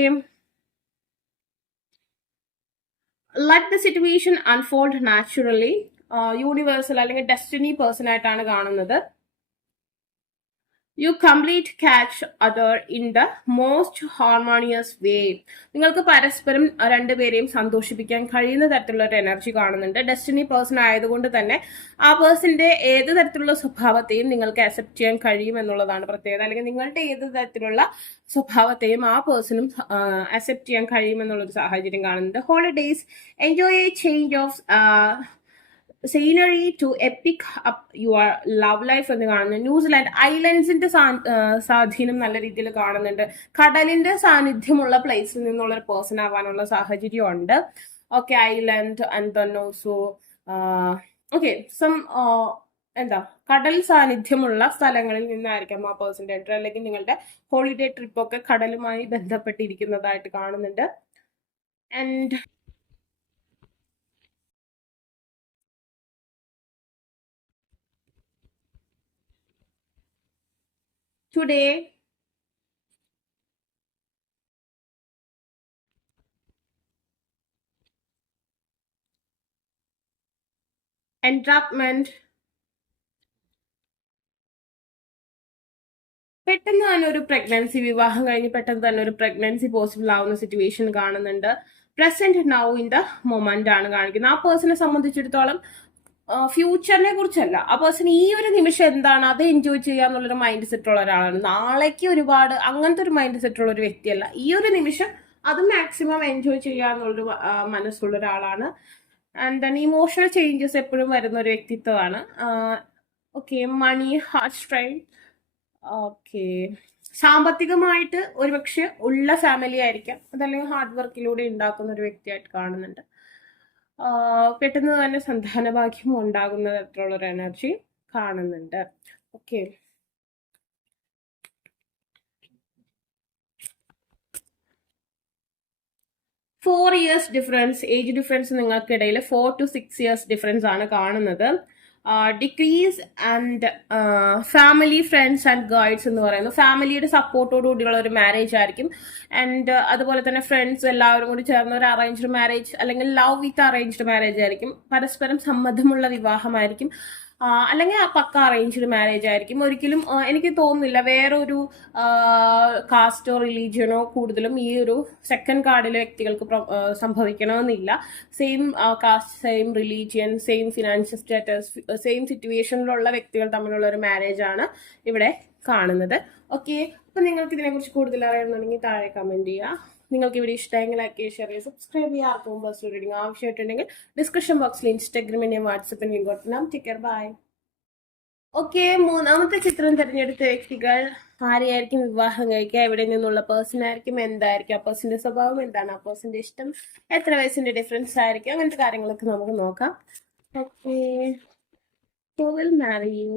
let the situation unfold naturally. Universal അല്ലെങ്കിൽ ഡെസ്റ്റിനി പേഴ്സൺ ആയിട്ടാണ് കാണുന്നത്. You complete each other in the most harmonious way. നിങ്ങൾക്ക് പരസ്പരം രണ്ടുപേരെയും സന്തോഷിപ്പിക്കാൻ കഴിയുന്ന തരത്തിലുള്ള ഒരു എനർജി കാണുന്നുണ്ട്. ഡെസ്റ്റിനി പേഴ്സൺ ആയതുകൊണ്ട് തന്നെ ആ പേഴ്സന്റെ ഏത് തരത്തിലുള്ള സ്വഭാവത്തെയും നിങ്ങൾക്ക് അക്സെപ്റ്റ് ചെയ്യാൻ കഴിയും എന്നുള്ളതാണ് പ്രത്യേകത. അല്ലെങ്കിൽ നിങ്ങളുടെ ഏത് തരത്തിലുള്ള സ്വഭാവത്തെയും ആ പേഴ്സണും അക്സെപ്റ്റ് ചെയ്യാൻ കഴിയുമെന്നുള്ളൊരു സാഹചര്യം കാണുന്നുണ്ട്. Holidays, enjoy a change of scenery to epic up your love life എന്ന് കാണുന്നു. ന്യൂസിലാൻഡ് ഐലൻഡ്സിന്റെ സ്വാധീനം നല്ല രീതിയിൽ കാണുന്നുണ്ട്. കടലിന്റെ സാന്നിധ്യമുള്ള പ്ലേസിൽ നിന്നുള്ള ഒരു പേഴ്സൺ ആവാനുള്ള സാഹചര്യം ഉണ്ട്. Okay, island and then also okay some കടൽ സാന്നിധ്യമുള്ള സ്ഥലങ്ങളിൽ നിന്നായിരിക്കാം ആ പേഴ്സന്റെ എൻട്രി, അല്ലെങ്കിൽ നിങ്ങളുടെ ഹോളിഡേ ട്രിപ്പ് ഒക്കെ കടലുമായി ബന്ധപ്പെട്ടിരിക്കുന്നതായിട്ട് കാണുന്നുണ്ട്. ആൻഡ് today entrapment, പെട്ടെന്ന് തന്നെ ഒരു പ്രഗ്നൻസി, വിവാഹം കഴിഞ്ഞ് പെട്ടെന്ന് തന്നെ ഒരു പ്രഗ്നൻസി പോസിബിൾ ആവുന്ന സിറ്റുവേഷൻ കാണുന്നുണ്ട്. Present now in the moment ആണ് കാണിക്കുന്നത്. ആ പേഴ്സണെ സംബന്ധിച്ചിടത്തോളം ഫ്യൂച്ചറിനെ കുറിച്ചല്ല, ആ പേഴ്സൺ ഈ ഒരു നിമിഷം എന്താണ് അത് എൻജോയ് ചെയ്യാന്നുള്ളൊരു മൈൻഡ് സെറ്റ് ഉള്ള ഒരാളാണ്. നാളേക്ക് ഒരുപാട് അങ്ങനത്തെ ഒരു മൈൻഡ് സെറ്റ് ഉള്ള ഒരു വ്യക്തിയല്ല. ഈ ഒരു നിമിഷം അത് മാക്സിമം എൻജോയ് ചെയ്യാന്നുള്ളൊരു മനസ്സുള്ള ഒരാളാണ്. ആൻഡ് ദെൻ ഇമോഷണൽ ചേഞ്ചസ് എപ്പോഴും വരുന്ന ഒരു വ്യക്തിത്വമാണ്. ഓക്കെ, മണി, ഹാർട്ട് സ്ട്രെയിൻ. ഓക്കെ, സാമ്പത്തികമായിട്ട് ഒരുപക്ഷെ ഉള്ള ഫാമിലി ആയിരിക്കാം, അതല്ലെങ്കിൽ ഹാർഡ് വർക്കിലൂടെ ഉണ്ടാക്കുന്ന ഒരു വ്യക്തിയായിട്ട് കാണുന്നുണ്ട്. പെട്ടെന്ന് തന്നെ സന്താന ഭാഗ്യം ഉണ്ടാകുന്ന തരത്തിലുള്ള ഒരു എനർജി കാണുന്നുണ്ട്. Okay, 4 years difference, age difference നിങ്ങൾക്കിടയിൽ 4 to 6 years ഡിഫറൻസ് ആണ് കാണുന്നത്. Decrease and family, friends and guides എന്ന് പറയുന്നത് ഫാമിലിയുടെ സപ്പോർട്ടോടു കൂടിയുള്ള ഒരു മാരേജ് ആയിരിക്കും. ആൻഡ് അതുപോലെ തന്നെ ഫ്രണ്ട്സ് എല്ലാവരും കൂടി ചേർന്ന ഒരു അറേഞ്ച്ഡ് മാരേജ്, അല്ലെങ്കിൽ ലവ് വിത്ത് അറേഞ്ച്ഡ് മാരേജ് ആയിരിക്കും. പരസ്പരം സമ്മതമുള്ള വിവാഹമായിരിക്കും, അല്ലെങ്കിൽ ആ പക്ക അറേഞ്ച്ഡ് മാരേജ് ആയിരിക്കും. ഒരിക്കലും എനിക്ക് തോന്നുന്നില്ല വേറൊരു കാസ്റ്റോ റിലീജിയനോ കൂടുതലും ഈ ഒരു സെക്കൻഡ് കാർഡിലെ വ്യക്തികൾക്ക് സംഭവിക്കണമെന്നില്ല. Same caste, same religion, same financial status, same സിറ്റുവേഷനിലുള്ള വ്യക്തികൾ തമ്മിലുള്ള ഒരു മാരേജ് ആണ് ഇവിടെ കാണുന്നത്. ഓക്കെ, അപ്പൊ നിങ്ങൾക്ക് ഇതിനെക്കുറിച്ച് കൂടുതൽ അറിയണമെന്നുണ്ടെങ്കിൽ താഴെ കമന്റ് ചെയ്യുക. നിങ്ങൾക്ക് ഇവിടെ ഇഷ്ടമെങ്കിൽ ലൈക്ക് ചെയ്യുക, ഷെയർ ചെയ്യുക, സബ്സ്ക്രൈബ് ചെയ്യുക. ആർക്കും പേഴ്സണൽ റീഡിംഗ് ആവശ്യമായിട്ടുണ്ടെങ്കിൽ ഡിസ്ക്രിപ്ഷൻ ബോക്സിൽ ഇൻസ്റ്റാഗ്രാമിന്റെയും വാട്സപ്പിന്റെയും ലിങ്ക് കൊടുക്കണം. Take care, bye. ഓക്കെ, മൂന്നാമത്തെ ചിത്രം തിരഞ്ഞെടുത്ത വ്യക്തികൾ ആരെയായിരിക്കും വിവാഹം കഴിക്കുക, എവിടെ നിന്നുള്ള പേഴ്സൺ ആയിരിക്കും, എന്തായിരിക്കും ആ പേഴ്സന്റെ സ്വഭാവം, എന്താണ് ആ പേഴ്സന്റെ ഇഷ്ടം, എത്ര വയസ്സിന്റെ ഡിഫറൻസ് ആയിരിക്കും, അങ്ങനത്തെ കാര്യങ്ങളൊക്കെ നമുക്ക് നോക്കാം. Okay, who will marry you?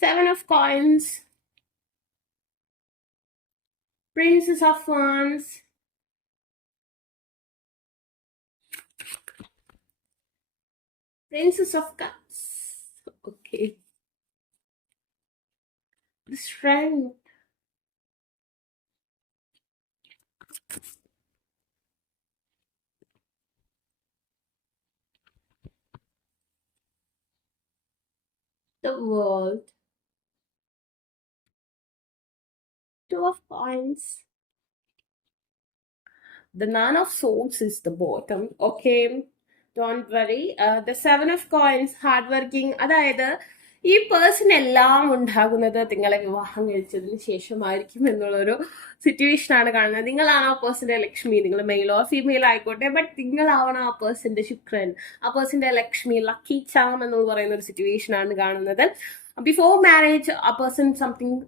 7 of coins, Princess of Wands, Princess of Cups. Okay, the Strength, the World, 2 of Coins, the Nine of Swords is the bottom. Okay, don't worry. The 7 of Coins, hard working. അതായത് ഈ person എല്ലാം ഉണ്ടാകുന്നത് നിങ്ങളെ വിവാഹം കഴിച്ചതിന് ശേഷമായിരിക്കും എന്നുള്ളൊരു situation ആണ് കാണുന്നത്. നിങ്ങളാണ് ആ പേഴ്സന്റെ ലക്ഷ്മി, നിങ്ങൾ മെയിൽ ഓർ ഫീമെയിൽ ആയിക്കോട്ടെ, ബട്ട് നിങ്ങളാവണം ആ പേഴ്സന്റെ ശുക്രൻ, ആ പേഴ്സന്റെ ലക്ഷ്മി, ലക്കി ചാം എന്ന് പറയുന്ന ഒരു സിറ്റുവേഷൻ ആണ് കാണുന്നത്. ബിഫോർ മാരേജ് ആ പേഴ്സൺ സംതിങ്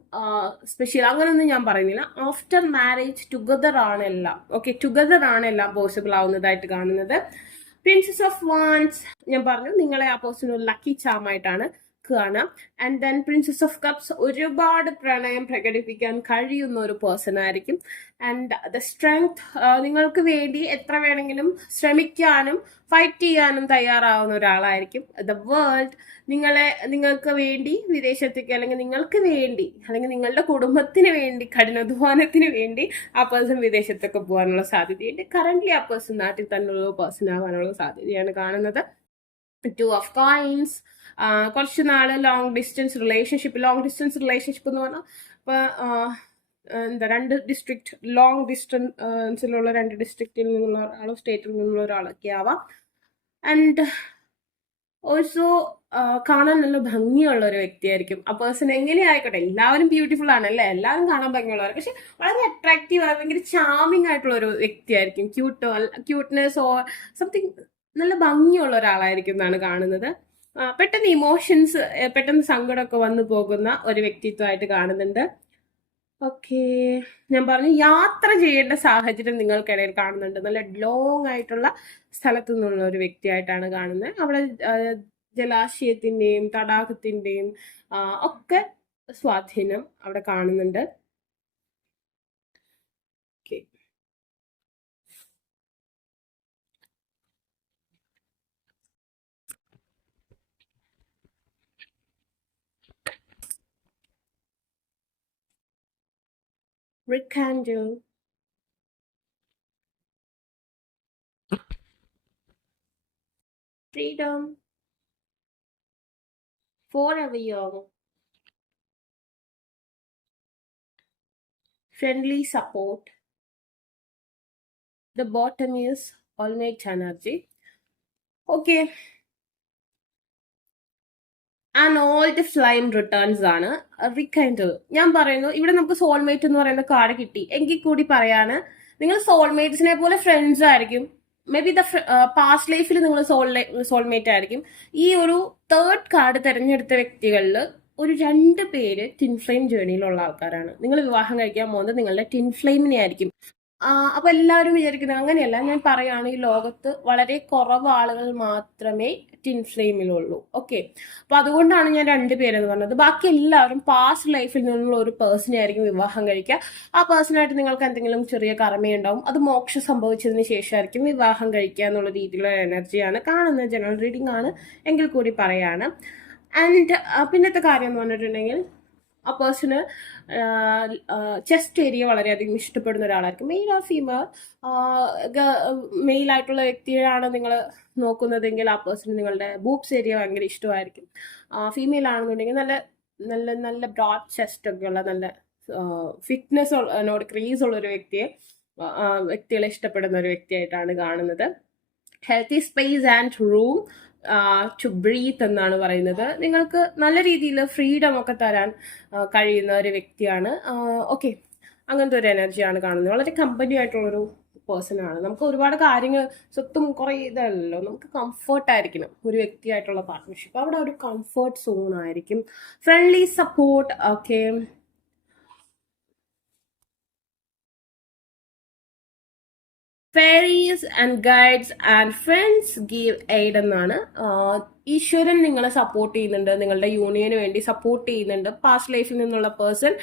സ്പെഷ്യൽ അങ്ങനെയൊന്നും ഞാൻ പറയുന്നില്ല. ആഫ്റ്റർ മാരേജ് ടുഗദർ ആണ് എല്ലാം. ഓക്കെ, ടുഗദർ ആണ് എല്ലാം പോസിബിൾ ആവുന്നതായിട്ട് കാണുന്നത്. പ്രിൻസസ് ഓഫ് വാൻസ് ഞാൻ പറഞ്ഞു നിങ്ങളെ ആ പേഴ്സൺ ഒരു ലക്കി ചാമായിട്ടാണ് കാണാം. And then princess of cups ഒരുപാട് പ്രണയം പ്രകടിപ്പിക്കാൻ കഴിയുന്ന ഒരു പേഴ്സൺ ആയിരിക്കും. ആൻഡ് ദ സ്ട്രെങ്ത് നിങ്ങൾക്ക് വേണ്ടി എത്ര വേണമെങ്കിലും ശ്രമിക്കാനും ഫൈറ്റ് ചെയ്യാനും തയ്യാറാവുന്ന ഒരാളായിരിക്കും. ദ വേൾഡ് നിങ്ങൾക്ക് വേണ്ടി വിദേശത്തേക്ക് അല്ലെങ്കിൽ നിങ്ങൾക്ക് വേണ്ടി അല്ലെങ്കിൽ നിങ്ങളുടെ കുടുംബത്തിന് വേണ്ടി കഠിനാധ്വാനത്തിന് വേണ്ടി ആ പേഴ്സൺ വിദേശത്തൊക്കെ പോകാനുള്ള സാധ്യതയുണ്ട്. കറന്റ് ആ പേഴ്സൺ നാട്ടിൽ തന്നെയുള്ള പേഴ്സൺ ആവാനുള്ള സാധ്യതയാണ് കാണുന്നത്. 2 ഓഫ് കോയിൻസ് കുറച്ച് നാള് ലോങ് ഡിസ്റ്റൻസ് റിലേഷൻഷിപ്പ് എന്ന് പറഞ്ഞാൽ ഇപ്പൊ എന്താ ലോങ് ഡിസ്റ്റൻസിലുള്ള 2 ഡിസ്ട്രിക്റ്റിൽ നിന്നുള്ള ഒരാളോ സ്റ്റേറ്റിൽ നിന്നുള്ള ഒരാളൊക്കെ ആവാം. ആൻഡ് ഓൾസോ കാണാൻ നല്ല ഭംഗിയുള്ള ഒരു വ്യക്തിയായിരിക്കും ആ പേഴ്സൺ. എങ്ങനെ ആയിക്കോട്ടെ, എല്ലാവരും ബ്യൂട്ടിഫുൾ ആണ് അല്ലേ, എല്ലാവരും കാണാൻ ഭംഗിയുള്ളവർ, പക്ഷെ വളരെ അട്രാക്റ്റീവ് ആയ ഭയങ്കര ചാമിങ് ആയിട്ടുള്ള ഒരു വ്യക്തിയായിരിക്കും. ക്യൂട്ട്നെസ് ഓർ സംതിങ് നല്ല ഭംഗിയുള്ള ഒരാളായിരിക്കും എന്നാണ് കാണുന്നത്. പെട്ടെന്ന് ഇമോഷൻസ്, പെട്ടെന്ന് സങ്കടമൊക്കെ വന്നു പോകുന്ന ഒരു വ്യക്തിത്വമായിട്ട് കാണുന്നുണ്ട്. ഓക്കെ, ഞാൻ പറഞ്ഞു യാത്ര ചെയ്യേണ്ട സാഹചര്യം നിങ്ങൾക്കിടയിൽ കാണുന്നുണ്ട്. നല്ല ലോങ് ആയിട്ടുള്ള സ്ഥലത്തു നിന്നുള്ള ഒരു വ്യക്തിയായിട്ടാണ് കാണുന്നത്. അവിടെ ജലാശയത്തിന്റെയും തടാകത്തിന്റെയും ഒക്കെ സ്വാധീനം അവിടെ കാണുന്നുണ്ട്. Rectangle. Freedom. Forever young. Friendly support. The bottom is all-night energy. Okay. And all the flame returns ആണ് റിക്കൈൻഡർ. ഞാൻ പറയുന്നു ഇവിടെ നമുക്ക് സോൾമേറ്റ് എന്ന് പറയുന്ന കാർഡ് കിട്ടി എങ്കിൽ കൂടി പറയാണ്, നിങ്ങൾ സോൾമേറ്റ്സിനെ പോലെ ഫ്രണ്ട്സ് ആയിരിക്കും. മേ ബി ദ പാസ്റ്റ് ലൈഫിൽ നിങ്ങൾ സോൾമേറ്റ് ആയിരിക്കും. ഈ ഒരു തേർഡ് കാർഡ് തിരഞ്ഞെടുത്ത വ്യക്തികളിൽ ഒരു 2 പേര് ടിൻ ഫ്ലെയിം ജേണിയിലുള്ള ആൾക്കാരാണ്. നിങ്ങൾ വിവാഹം കഴിക്കാൻ പോകുന്നത് നിങ്ങളുടെ ടിൻ ഫ്ലെയിമിനെ ആയിരിക്കും. അപ്പൊ എല്ലാവരും വിചാരിക്കുന്നത് അങ്ങനെയല്ല. ഞാൻ പറയാണ്, ഈ ലോകത്ത് വളരെ കുറവ് ആളുകൾ മാത്രമേ ടിൻ ഫ്ലെയിമിലുള്ളൂ. ഓക്കെ, അപ്പൊ അതുകൊണ്ടാണ് ഞാൻ 2 പേരെന്ന് പറഞ്ഞത്. ബാക്കി എല്ലാവരും പാസ്റ്റ് ലൈഫിൽ നിന്നുള്ള ഒരു പേഴ്സണെ ആയിരിക്കും വിവാഹം കഴിക്കുക. ആ പേഴ്സണായിട്ട് നിങ്ങൾക്ക് എന്തെങ്കിലും ചെറിയ കർമ്മയുണ്ടാവും. അത് മോക്ഷം സംഭവിച്ചതിന് ശേഷമായിരിക്കും വിവാഹം കഴിക്കുക എന്നുള്ള രീതിയിലുള്ള എനർജിയാണ് കാണുന്നത്. ജനറൽ റീഡിംഗ് ആണ് എങ്കിൽ കൂടി പറയാണ്. ആൻഡ് പിന്നത്തെ കാര്യം എന്ന് പറഞ്ഞിട്ടുണ്ടെങ്കിൽ ആ പേഴ്സണ് ചെസ്റ്റ് ഏരിയ വളരെയധികം ഇഷ്ടപ്പെടുന്ന ഒരാളായിരിക്കും. മെയിൽ ഓർ ഫീമെയിൽ, മെയിൽ ആയിട്ടുള്ള വ്യക്തിയാണ് നിങ്ങൾ നോക്കുന്നതെങ്കിൽ ആ പേഴ്സണ് നിങ്ങളുടെ ബൂബ്സ് ഏരിയ ഭയങ്കര ഇഷ്ടമായിരിക്കും. ഫീമെയിൽ ആണെന്നുണ്ടെങ്കിൽ നല്ല നല്ല നല്ല ബ്രോഡ് ചെസ്റ്റ് ഒക്കെ ഉള്ള നല്ല ഫിറ്റ്നസ് ക്രീസ് ഉള്ള ഒരു വ്യക്തികളെ ഇഷ്ടപ്പെടുന്ന ഒരു വ്യക്തിയായിട്ടാണ് കാണുന്നത്. Healthy space and room to breathe എന്നാണ് പറയുന്നത്. നിങ്ങൾക്ക് നല്ല രീതിയിൽ ഫ്രീഡം ഒക്കെ തരാൻ കഴിയുന്ന ഒരു വ്യക്തിയാണ്. ഓക്കെ, അങ്ങനത്തെ ഒരു എനർജിയാണ് കാണുന്നത്. വളരെ കമ്പനി ആയിട്ടുള്ളൊരു പേഴ്സൺ ആണ്. നമുക്ക് ഒരുപാട് കാര്യങ്ങൾ, സ്വത്തും കുറേ ഇതല്ലോ, നമുക്ക് കംഫർട്ട് ആയിരിക്കണം ഒരു വ്യക്തിയായിട്ടുള്ള പാർട്ട്ണർഷിപ്പ്. അവിടെ ഒരു കംഫർട്ട് സോൺ ആയിരിക്കും. Friendly support. Okay, fairies and guides and friends give aid എന്നാണ്. ഈശ്വരൻ നിങ്ങളെ സപ്പോർട്ട് ചെയ്യുന്നുണ്ട്, നിങ്ങളുടെ യൂണിയന് വേണ്ടി സപ്പോർട്ട് ചെയ്യുന്നുണ്ട്. പാസ്റ്റ് ലൈഫിൽ നിന്നുള്ള പേഴ്സൺ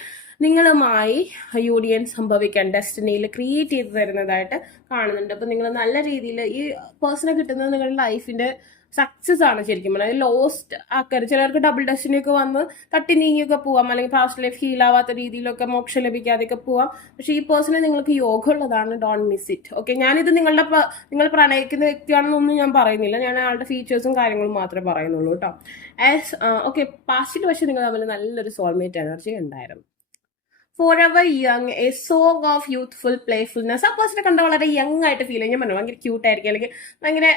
നിങ്ങളുമായി യൂണിയൻ സംഭവിക്കാൻ ഡെസ്റ്റിനിയിൽ ക്രിയേറ്റ് ചെയ്ത് തരുന്നതായിട്ട് കാണുന്നുണ്ട്. അപ്പൊ നിങ്ങൾ നല്ല രീതിയിൽ ഈ പേഴ്സണെ കിട്ടുന്നത് നിങ്ങളുടെ ലൈഫിന്റെ സക്സസ് ആണ്. ശരിക്കും പറഞ്ഞാൽ ലോസ്റ്റ് ആക്കരുത്. ചിലർക്ക് ഡബിൾ ഡെസ്റ്റിനി ഒക്കെ വന്ന് തട്ടി നീങ്ങിയൊക്കെ പോവാം, അല്ലെങ്കിൽ പാസ്റ്റ് ലൈഫ് ഹീൽ ആവാത്ത രീതിയിലൊക്കെ മോക്ഷം ലഭിക്കാതെയൊക്കെ പോവാം. പക്ഷെ ഈ പേഴ്സണെ നിങ്ങൾക്ക് യോഗമുള്ളതാണ്. Don't miss it. ഓക്കെ, ഞാനിത് നിങ്ങൾ പ്രണയിക്കുന്ന വ്യക്തിയാണെന്നൊന്നും ഞാൻ പറയുന്നില്ല. ഞാൻ ആളുടെ ഫീച്ചേഴ്സും കാര്യങ്ങളും മാത്രമേ പറയുന്നുള്ളൂ കേട്ടോ. ഓക്കെ, പാസ്റ്റിൽ പക്ഷെ നിങ്ങൾ തമ്മിൽ നല്ലൊരു സോൾമേറ്റ് എനർജി ഉണ്ടായിരുന്നു. Forever young, A song of youthful playfulness. ആ പേഴ്സണെ കണ്ട വളരെ യങ് ആയിട്ട് ഫീൽ ചെയ്യും. ഞാൻ പറഞ്ഞു ഭയങ്കര ക്യൂട്ടായിരിക്കും, അല്ലെങ്കിൽ ഭയങ്കര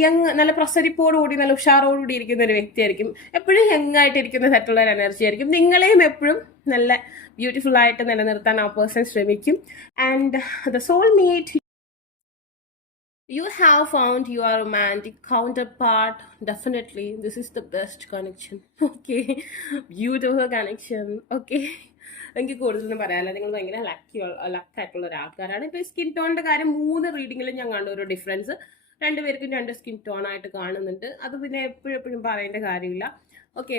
യങ്, നല്ല പ്രസരിപ്പോടുകൂടി നല്ല ഉഷാറോടുകൂടി ഇരിക്കുന്ന ഒരു വ്യക്തിയായിരിക്കും. എപ്പോഴും യങ് ആയിട്ടിരിക്കുന്ന സെറ്റുള്ള ഒരു എനർജി ആയിരിക്കും. നിങ്ങളെയും എപ്പോഴും നല്ല ബ്യൂട്ടിഫുൾ ആയിട്ട് നിലനിർത്താൻ ആ പേഴ്സൺ ശ്രമിക്കും. And the soulmate you have found your romantic counterpart. Definitely this is the best connection. Okay, beautiful connection. Okay, എനിക്ക് കൂടുതലൊന്നും പറയാനില്ല. നിങ്ങൾ ഭയങ്കര ലക്കായിട്ടുള്ള ഒരാൾക്കാരാണ്. ഇപ്പൊ സ്കിൻ ടോണിന്റെ കാര്യം 3 റീഡിങ്ങിലും ഞാൻ കണ്ട ഒരു ഡിഫറൻസ്. രണ്ടുപേർക്കും രണ്ട് സ്കിൻ ടോൺ ആയിട്ട് കാണുന്നുണ്ട്. അത് പിന്നെ എപ്പോഴും പറയേണ്ട കാര്യമില്ല. ഓക്കെ,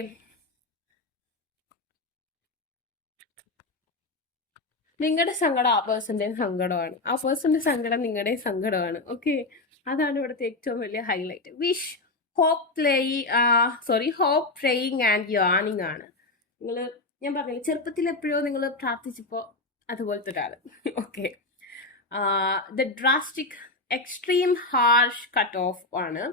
നിങ്ങളുടെ സങ്കടം ആ പേഴ്സന്റെ സങ്കടമാണ്, ആ പേഴ്സന്റെ സങ്കടം നിങ്ങളുടെ സങ്കടമാണ്. ഓക്കെ, അതാണ് ഇവിടുത്തെ ഏറ്റവും വലിയ highlight. Wish hope praying and yearning ആണ്. ഞാൻ പറഞ്ഞില്ല, ചെറുപ്പത്തിൽ എപ്പോഴോ നിങ്ങൾ പ്രാർത്ഥിച്ചപ്പോ അതുപോലത്തെ ഒരാള്. Okay, the drastic extreme harsh cut off ആണ്.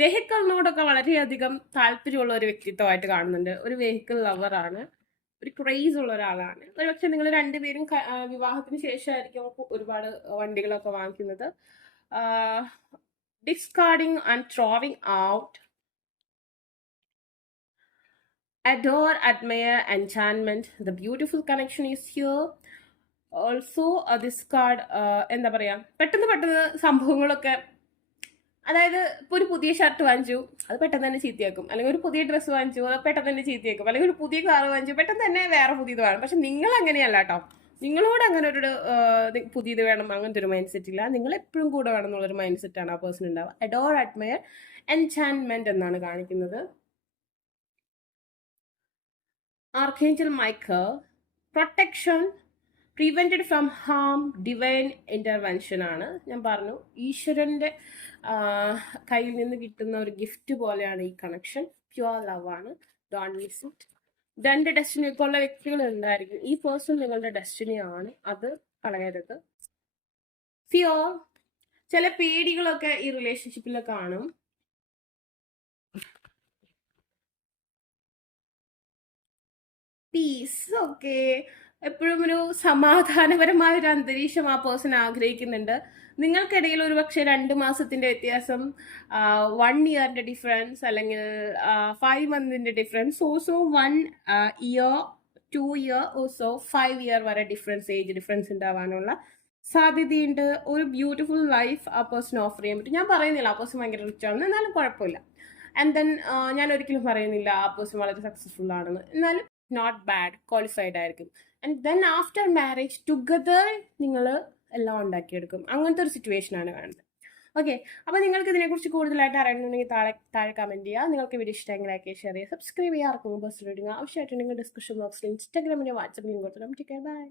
വെഹിക്കിളിനോടൊക്കെ വളരെയധികം താല്പര്യമുള്ള ഒരു വ്യക്തിത്വമായിട്ട് കാണുന്നുണ്ട്. ഒരു വെഹിക്കിൾ ലവറാണ്, ഒരു ക്രേസ് ഉള്ള ഒരാളാണ്. ഒരുപക്ഷെ നിങ്ങൾ രണ്ടുപേരും വിവാഹത്തിന് ശേഷമായിരിക്കും ഒരുപാട് വണ്ടികളൊക്കെ വാങ്ങിക്കുന്നത്. Discarding and throwing out, adore, admire, enchantment. The beautiful connection is here. Also discard, എന്താ പറയാ, പെട്ടെന്ന് സംഭവങ്ങളൊക്കെ, അതായത് ഇപ്പൊ ഒരു പുതിയ ഷർട്ട് വാങ്ങിച്ചു, അത് പെട്ടെന്ന് തന്നെ ചീത്തയാക്കും. അല്ലെങ്കിൽ ഒരു പുതിയ ഡ്രസ്സ് വാങ്ങിച്ചു, അത് പെട്ടെന്ന് തന്നെ ചീത്തയാക്കും. അല്ലെങ്കിൽ ഒരു പുതിയ കാർ വാങ്ങിച്ചു, പെട്ടെന്ന് തന്നെ വേറെ പുതിയത് വേണം. പക്ഷെ നിങ്ങൾ അങ്ങനെയല്ല കേട്ടോ. നിങ്ങളോട് അങ്ങനെ ഒരു പുതിയത് വേണം അങ്ങനത്തെ ഒരു മൈൻഡ് സെറ്റ് ഇല്ല. നിങ്ങൾ എപ്പോഴും കൂടെ വേണം എന്നുള്ളൊരു മൈൻഡ് സെറ്റാണ് ആ പേഴ്സൺ ഉണ്ടാവുക. അഡോർ, അഡ്മയർ, എൻചാൻമെന്റ് എന്നാണ് കാണിക്കുന്നത്. Archangel Michael, protection, prevented from harm, divine intervention ആണ്. ഞാൻ പറഞ്ഞു, ഈശ്വരന്റെ കയ്യിൽ നിന്ന് കിട്ടുന്ന ഒരു ഗിഫ്റ്റ് പോലെയാണ് ഈ കണക്ഷൻ. പ്യുവർ ലവ് ആണ്. Don't miss it. രണ്ട് ഡെസ്റ്റിനി ഒക്കെ ഉള്ള വ്യക്തികൾ ഉണ്ടായിരിക്കും. ഈ പേഴ്സൺ നിങ്ങളുടെ ഡെസ്റ്റിനി ആണ്, അത് കളയരുത്. ഫിയർ, ചില പേടികളൊക്കെ ഈ റിലേഷൻഷിപ്പിൽ കാണും. പീസ്, ഓക്കെ, എപ്പോഴും ഒരു സമാധാനപരമായ ഒരു അന്തരീക്ഷം ആ പേഴ്സൺ ആഗ്രഹിക്കുന്നുണ്ട്. നിങ്ങൾക്കിടയിൽ ഒരു പക്ഷെ 2 മാസത്തിന്റെ വ്യത്യാസം, 1 ഇയറിന്റെ ഡിഫറൻസ്, അല്ലെങ്കിൽ 5 മന്തിന്റെ difference, also 1 year, 2 year, also 5 year വരെ ഡിഫറൻസ്, ഏജ് ഡിഫറൻസ് ഉണ്ടാവാനുള്ള സാധ്യതയുണ്ട്. ഒരു ബ്യൂട്ടിഫുൾ ലൈഫ് ആ പേഴ്സൺ ഓഫർ ചെയ്യാൻ പറ്റും. ഞാൻ പറയുന്നില്ല ആ പേഴ്സൺ ഭയങ്കര റിച്ച് ആണെന്ന്, എന്നാലും കുഴപ്പമില്ല. ആൻഡ് ദെൻ ഞാൻ ഒരിക്കലും പറയുന്നില്ല ആ പേഴ്സൺ വളരെ സക്സസ്ഫുൾ ആണെന്ന്, എന്നാലും നോട്ട് ബാഡ്, ക്വാളിഫൈഡ് ആയിരിക്കും. And then after marriage together നിങ്ങൾ എല്ലാം ഉണ്ടാക്കിയെടുക്കും. അങ്ങനത്തെ ഒരു സിറ്റുവേഷൻ ആണ് കാണുന്നത്. ഓക്കെ, അപ്പോൾ നിങ്ങൾക്ക് ഇതിനെക്കുറിച്ച് കൂടുതലായിട്ട് അറിയണമെന്നുണ്ടെങ്കിൽ താഴെ കമന്റ് ചെയ്യുക. നിങ്ങൾക്ക് വീഡിയോ ഇഷ്ടമെങ്കിൽ ലൈക്ക് ചെയ്യുക, ഷെയർ ചെയ്യുക, സബ്സ്ക്രൈബ് ചെയ്യുക. ആർക്കും ബസ് റീഡിങ് ആവശ്യമായിട്ടുണ്ടെങ്കിൽ ഡിസ്ക്രിപ്ഷൻ ബോക്സിൽ ഇൻസ്റ്റാഗ്രാമിൻ്റെ വാട്സപ്പ് ലിങ്ക് കൊടുത്തിട്ട് ബൈ.